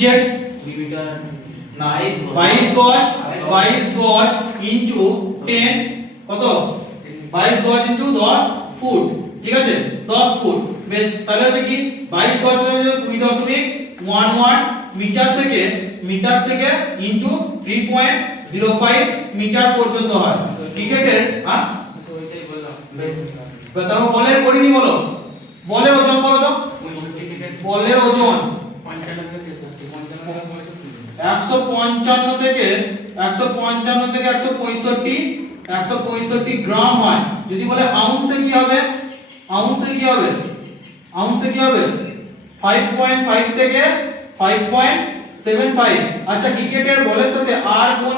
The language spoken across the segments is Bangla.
নিচে না 22 গজ 22 গজ ইনটু 10 কত 22 গজ ইনটু 10 ফুট ঠিক আছে 10 ফুট বেশ তাহলে হচ্ছে কি 22 গজ হলো 2.11 মিটার থেকে ইনটু 3.05 মিটার পর্যন্ত হয় ক্রিকেটের হ্যাঁ বেশ তারপর বলের পরিধি বলো বলের ওজন বলো তো বলের ওজন 155 থেকে 165 গ্রাম হয় যদি বলে আউন্সে কি হবে 5.5 থেকে 5.75 আচ্ছা ক্রিকেটের বলের সাথে আর কোন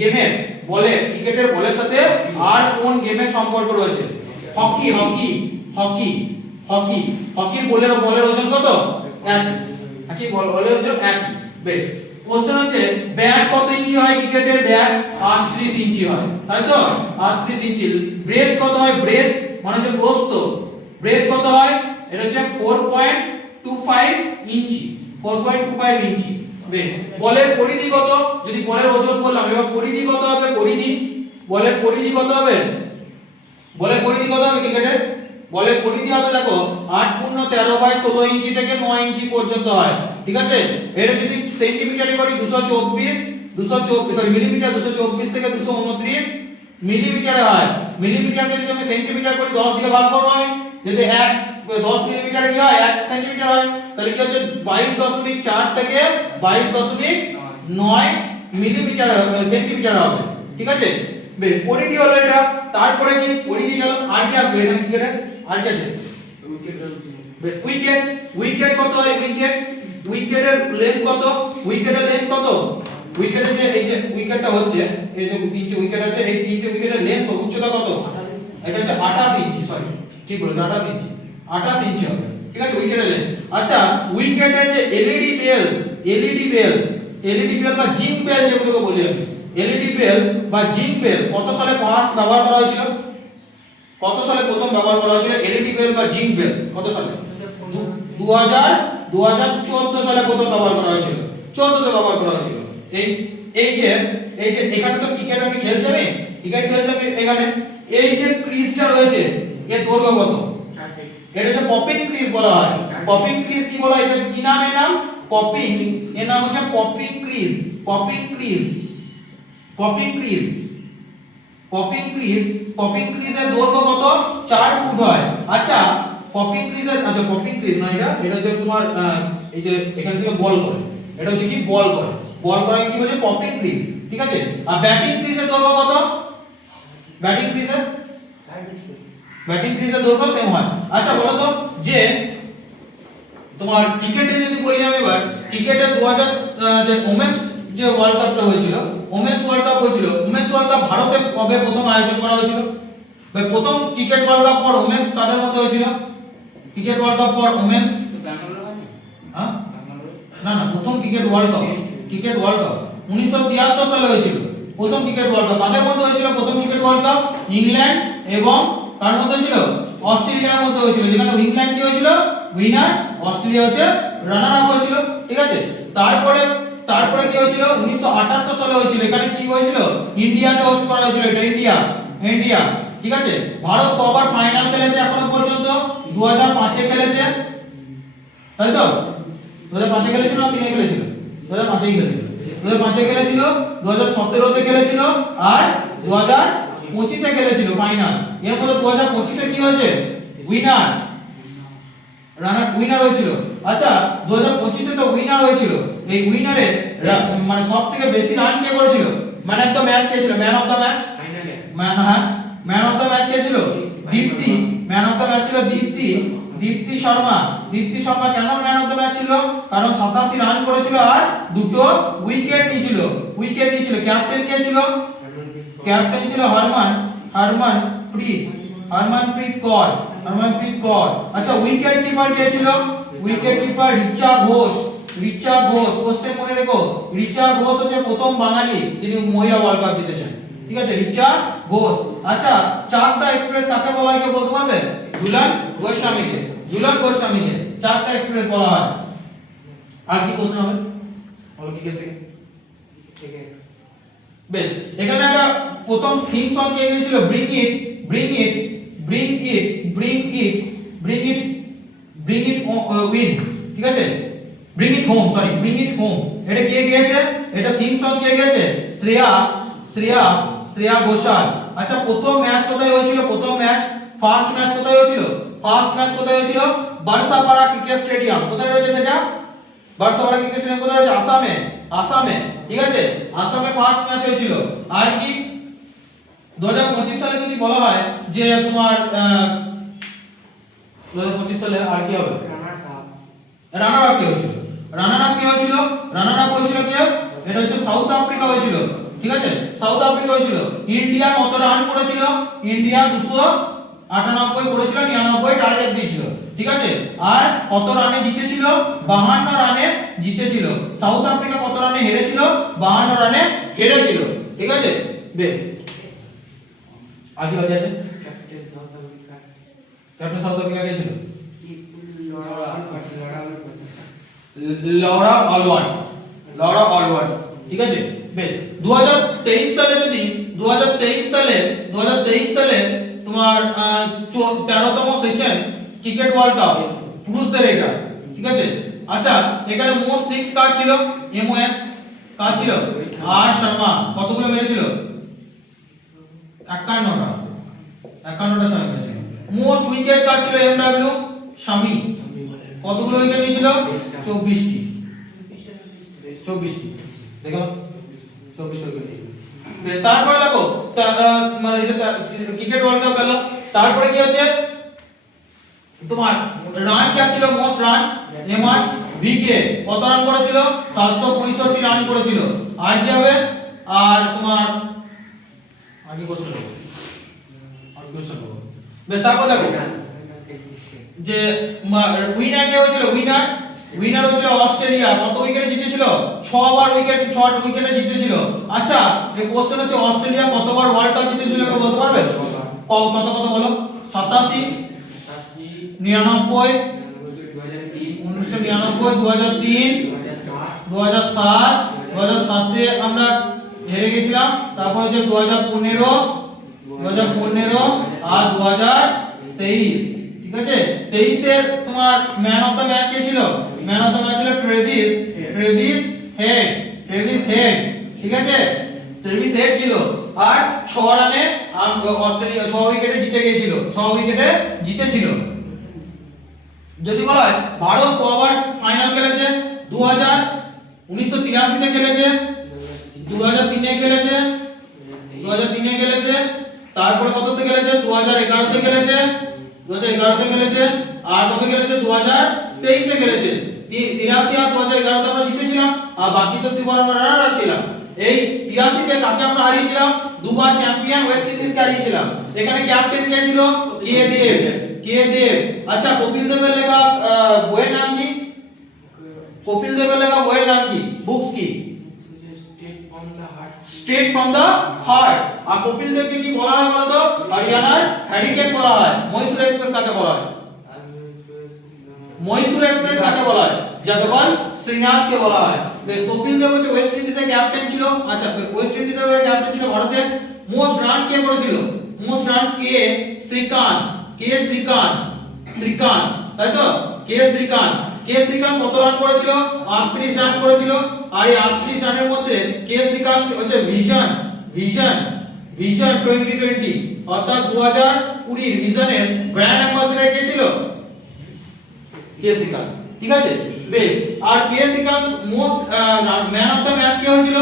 গেমের বলে ক্রিকেটের বলের সাথে আর কোন গেমের সম্পর্ক রয়েছে হকির বলের ওজন কত একই বলের ওজন একই বেশ কোশ্চেন হচ্ছে ব্যাট কত ইঞ্চি হয় ক্রিকেটের ব্যাট 38 ইঞ্চি হয় তাই তো 38 ইঞ্চি ব্রেথ কত হয় ব্রেথ মানে হচ্ছে প্রস্থ ব্রেথ কত হয় এটা হচ্ছে 4.25 ইঞ্চি 4.25 ইঞ্চি বেশ বলের পরিধি কত যদি বলের ওজন বললাম এবার পরিধি কত হবে বলের পরিধি কত হবে ক্রিকেটের বলের পরিধি হবে দেখো 8×13/16 ইঞ্চি থেকে 9 ইঞ্চি পর্যন্ত হয় ঠিক আছে এটা যদি সেন্টিমিটারে করি 224 মিলিমিটার 224 থেকে 229 মিলিমিটারে হয় মিলিমিটারকে যদি আমি সেন্টিমিটার করি 10 দিয়ে ভাগ করব আমি যদি 10 মিলিমিটারে কি হয় 1 সেন্টিমিটার হয় তাহলে কি হচ্ছে 22.4 থেকে 22.9 মিলিমিটার সেন্টিমিটার হবে ঠিক আছে বেশ পরিধি হলো এটা তারপরে কি পরিধি গেল আর কি আসবে এখানে কি করে আর কি আছে বেশ উইকেট কত হয় উইকেটের লেন্থ কত উইকেটের যে এই যে উইকেটটা হচ্ছে এই যে তিনটে উইকেট আছে এই তিনটে উইকেটের লেন্থ উচ্চতা কত এটা হচ্ছে 28 ইঞ্চি সরি ঠিক বলেছো 28 ইঞ্চি হবে ঠিক আছে উইকেটের লেন্থ আচ্ছা উইকেটে যে এলইডি বেল বা জিঙ্ক বেল যেগুলোকে বলি আমি এলইডি বেল বা জিঙ্ক বেল কত সালে ফার্স্ট ব্যবহার করা হয়েছিল প্রথম ব্যবহার করা হয়েছিল এলইডি বেল বা জিঙ্ক বেল কত সালে 2014 সালে প্রথম ব্যবহার করা হয়েছিল 14 তে ব্যবহার করা হয়েছিল এই যে এখানে তো ক্রিকেট আমি খেলছি এখানে এই যে ক্রিজটা রয়েছে এর দৈর্ঘ্য কত এটা হচ্ছে পপিং ক্রিজ বলা হয় পপিং ক্রিজ কি বলা হয় এটা কি নাম এর নাম পপিং এর নাম হচ্ছে পপিং ক্রিজের দৈর্ঘ্য কত 4 ফুট হয় আচ্ছা পপিং ক্রিজ না এটা হচ্ছে তোমার এই যে এখান থেকে বল করে এটা হচ্ছে কি বল করা কি বলে পপিং ক্রিজ ঠিক আছে আর ব্যাটিং ক্রিজের দৈর্ঘ্য কত ব্যাটিং ক্রিজের দৈর্ঘ্য সেম হয় আচ্ছা বলো তো যে তোমার ক্রিকেটে যদি বলি আমি এবার ক্রিকেটে 2000 যে ওমেন্স যে ওয়ার্ল্ড কাপটা হয়েছিল ওমেন্স ওয়ার্ল্ড কাপ ভারতে কবে প্রথম আয়োজন করা হয়েছিল ভাই প্রথম cricket world cup for women's কাদের মধ্যে হয়েছিল cricket world cup for women's হ্যাঁ না প্রথম ক্রিকেট ওয়ার্ল্ড কাপ 1973 সালে হয়েছিল প্রথম ক্রিকেট ওয়ার্ল্ড কাপ কাদের মধ্যে হয়েছিল প্রথম ক্রিকেট ওয়ার্ল্ড কাপ ইংল্যান্ড এবং কার মধ্যে ছিল অস্ট্রেলিয়ার মধ্যে হয়েছিল যেখানে ইংল্যান্ড কি হয়েছিল উইনার অস্ট্রেলিয়া হচ্ছে রানার আপ হয়েছিল ঠিক আছে তারপরে কি হয়েছিল 1978 সালে হয়েছিল এখানে কি হয়েছিল ইন্ডিয়াতে হোস্ট করা হয়েছিল এটা ইন্ডিয়া ঠিক আছে ভারত কবার ফাইনাল খেলেছে এখনো পর্যন্ত 2005 এ খেলেছে তাই তো 2005 এ খেলেছিল না 3 এ খেলেছিল 2005 এ খেলেছিল 2005 এ খেলেছিল 2017 তে খেলেছিল আর 2025 এ খেলেছিল ফাইনাল এর মধ্যে 2025 এ কি হয়েছে উইনার হয়েছিল আচ্ছা 2025 এ তো উইনার হয়েছিল এই উইনারে মানে সবথেকে বেশি রান কে করেছিল ম্যান অফ দ্য ম্যাচ কে ছিল ম্যান অফ দ্য ম্যাচ কে ছিল দীপ্তি ম্যান অফ দ্য ম্যাচ ছিল দীপ্তি শর্মা কেন ম্যান অফ দ্য ম্যাচ ছিল কারণ 87 রান করেছিল আর দুটো উইকেট নিয়েছিল ক্যাপ্টেন কে ছিল ক্যাপ্টেন ছিল হরমনপ্রীত কৌর আচ্ছা উইকেট কিপার কে ছিল রিচা ঘোষ কোশ্চেন মনে রেখো রিচা ঘোষ হচ্ছে প্রথম বাঙালি যিনি মহিলা ওয়ার্ল্ড কাপ জিতেছেন ঠিক আছে রিচা ঘোষ আচ্ছা চাকদা এক্সপ্রেস কাকে বলা হয় কেউ বলতে পারবে ঝুলন গোস্বামীকে চাকদা এক্সপ্রেস বলা হয় আর কি কোশ্চেন হবে বলো ক্রিকেট থেকে বেশ এখানে একটা প্রথম থিম সং কে দিয়েছিল bring it bring it bring it bring it bring it bring it win ঠিক আছে bring it home sorry bring it home এটা কে গেয়েছে এটা থিম সং কে গেয়েছে শ্রেয়া ঘোষাল আচ্ছা প্রথম ম্যাচ কোথায় হয়েছিল প্রথম ম্যাচ ফার্স্ট ম্যাচ কোথায় হয়েছিল বারসাপাড়া ক্রিকেট স্টেডিয়াম কোথায় হয়েছে সেটা বারসাপাড়া ক্রিকেট স্টেডিয়াম কোথায় হয়েছে আসামে ঠিক আছে আসামে ফার্স্ট ম্যাচ হয়েছিল আর কি 2025 সালে যদি বলা হয় যে তোমার 2025 সালে আর কি হবে রানার আপ কে হয়েছিল কে এটা হচ্ছে সাউথ আফ্রিকা হয়েছিল ঠিক আছে সাউথ আফ্রিকা হয়েছিল ইন্ডিয়া কত রান করেছিল ইন্ডিয়া 298 করেছিল 99 টার্গেট দিয়েছিল ঠিক আছে আর কত রানে জিতেছিল 52 রানে জিতেছিল সাউথ আফ্রিকা কত রানে হেরেছিল 52 রানে হেরেছিল ঠিক আছে বেশ আগে বাকি আছে ক্যাপ্টেন সাউথ আফ্রিকা কে ছিল লরা অলওয়ার্ডস ঠিক আছে বেশ 2023 সালে যদি 2023 সালে তোমার 13তম সেশন ক্রিকেট ওয়ার্ল্ড কাপ পুরুষদের এটা ঠিক আছে আচ্ছা এখানে মোস্ট 6 কার্ড ছিল এমওএস কার্ড ছিল আর শর্মা কতগুলো মেরেছিল 51টা ছয় মেরেছিল মোস্ট উইকেট কার্ড ছিল এমডব্লিউ শামি কতগুলো উইকেট নিয়েছিল 24টি দেখো 24 উইকেট বেশ তারপরে দেখো মানে এটা ক্রিকেট ওয়ার্ল্ড কাপ গেল তারপরে কি হচ্ছে তোমার রান কে ছিল মোস্ট রান এমআর ভিকে কত রান করেছিল 765 রান করেছিল আর কি হবে আর তোমার আগে কোশ্চেন বেশ তারপর দেখো যে উইনার কে হয়েছিল উইনার হয়েছিল অস্ট্রেলিয়া কত উইকেটে জিতেছিল 6 বার উইকেট 6 উইকেটে জিতেছিল আচ্ছা এই কোশ্চেন হচ্ছে অস্ট্রেলিয়া কতবার ওয়ার্ল্ড কাপ জিতেছিল কেউ বলতে পারবে কত বলো 87 99 1999 2003 2007 তে আমরা হেরে গেছিলাম তারপর হচ্ছে 2015 আর 2023 ঠিক আছে 23 এর তোমার ম্যান অফ দ্য ম্যাচ কে ছিল ম্যান অফ দ্য ম্যাচ ছিল ট্রেভিস হেড ঠিক আছে ট্রেভিস হেড ছিল আর 6 রানে অস্ট্রেলিয়া 6 উইকেটে জিতেছিল যদি বলা হয় ভারত কবার ফাইনাল খেলেছে 1983 তে খেলেছে 2003 এ খেলেছে তারপরে কততে খেলেছে 2011 তে খেলেছে আর কবে খেলেছে 2023 এ খেলেছে 83 আর 2011 তে আমরা জিতেছিলাম আর বাকি তো দুবার আমরা রানার আপ ছিলাম এই 83 তে কাকে আমরা হারিয়েছিলাম দুবার চ্যাম্পিয়ন ওয়েস্ট ইন্ডিজ কে হারিয়েছিলাম এখানে ক্যাপ্টেন কে ছিল কে দেব আচ্ছা কপিল দেবের লেখা বইয়ের নাম কি বুকস কি স্ট্রেট ফ্রম দা হার্ট আর কপিল দেবকে কি বলা হয় বলতো হরিয়ানার হ্যারিকেন বলা হয় মহীশূর এক্সপ্রেস কাকে বলা হয় জগবল শ্রীনাথ কে বলা হয় বেশ কপিল দেব হচ্ছে ওয়েস্ট ইন্ডিজের ক্যাপ্টেন ছিল আচ্ছা ওয়েস্ট ইন্ডিজের ক্যাপ্টেন ছিল ভারতের মোস্ট রান কে করেছিল মোস্ট রান কে শ্রীকান্ত তাই তো কে শ্রীকান্ত কত রান করেছিল 38 রান করেছিল আর এই 38 রানের মধ্যে কে শ্রীকান্ত হচ্ছে ভিশন 2020 অর্থাৎ 2020 ভিশনের ব্র্যান্ড অ্যাম্বাসেডর কে ছিল কে শ্রীকান্ত ঠিক আছে বেশ আর কে Srikkanth most man of the match কে হয়েছিল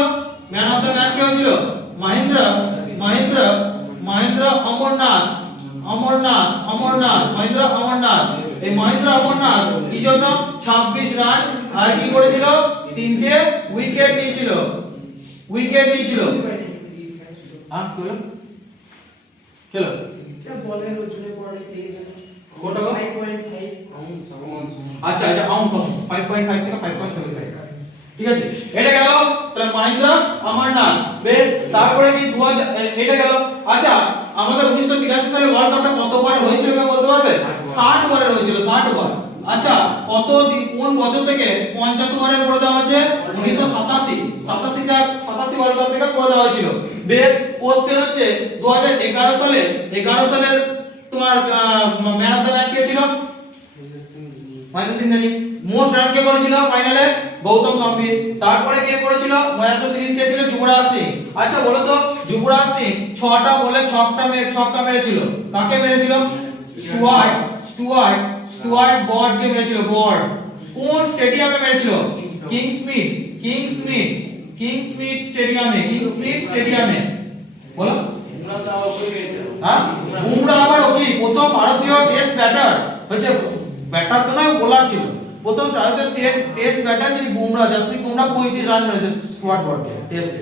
মহেন্দ্র অমরনাথ এই মহেন্দ্র অমরনাথ কি জন্য 26 রান আর কি করেছিল তিনটে উইকেট নিয়েছিল আর কি হলো চলো স্যার বলের ওজনে পড়ে থেকে যাবে কোনটা 5.5 আচ্ছা এটা আউন্স 5.5 থেকে 5.75 ঠিক আছে এটা গেল তাহলে মহেন্দ্র অমরনাথ বেশ তারপরে কি 2000 এটা গেল আচ্ছা আমাদের 1983 সালে ওয়ার্ল্ড কাপটা কতবার হয়েছিল কেউ বলতে পারবে 60 বারে হয়েছিল 60 বার আচ্ছা কোন বছর থেকে 50 বারের করে দেওয়া হয়েছে 1987 বেস্ট কোশ্চেন হচ্ছে 2011 সালের তোমার ম্যান অফ দ্য ম্যাচ কে ছিল? মহেন্দ্র সিং ধোনি। মোস্ট রান কে করেছিল ফাইনালে? গৌতম গম্ভীর। তারপরে কে করেছিল ম্যান অফ দ্য সিরিজ কে ছিল? যুবরাজ সিং। আচ্ছা বলো তো যুবরাজ সিং 6টা বলে ছক্কা মেরেছিল, কাকে মেরেছিল? স্টুয়ার্ট বর্ড কে মেরেছিল, বর্ড। কোন স্টেডিয়ামে মেরেছিল? কিংস্মিথ স্টেডিয়ামে। বলো। হ্যাঁ, বুমরা আবার কি প্রথম ভারতীয় টেস্ট ব্যাটার হচ্ছে, ব্যাটার তো নয় বোলার ছিল, প্রথম ভারতীয় টেস্ট ব্যাটার যিনি বুমরা, জসপ্রীত বুমরা 35 রান মেরেছে স্টুয়ার্ট বর্ডে টেস্টে।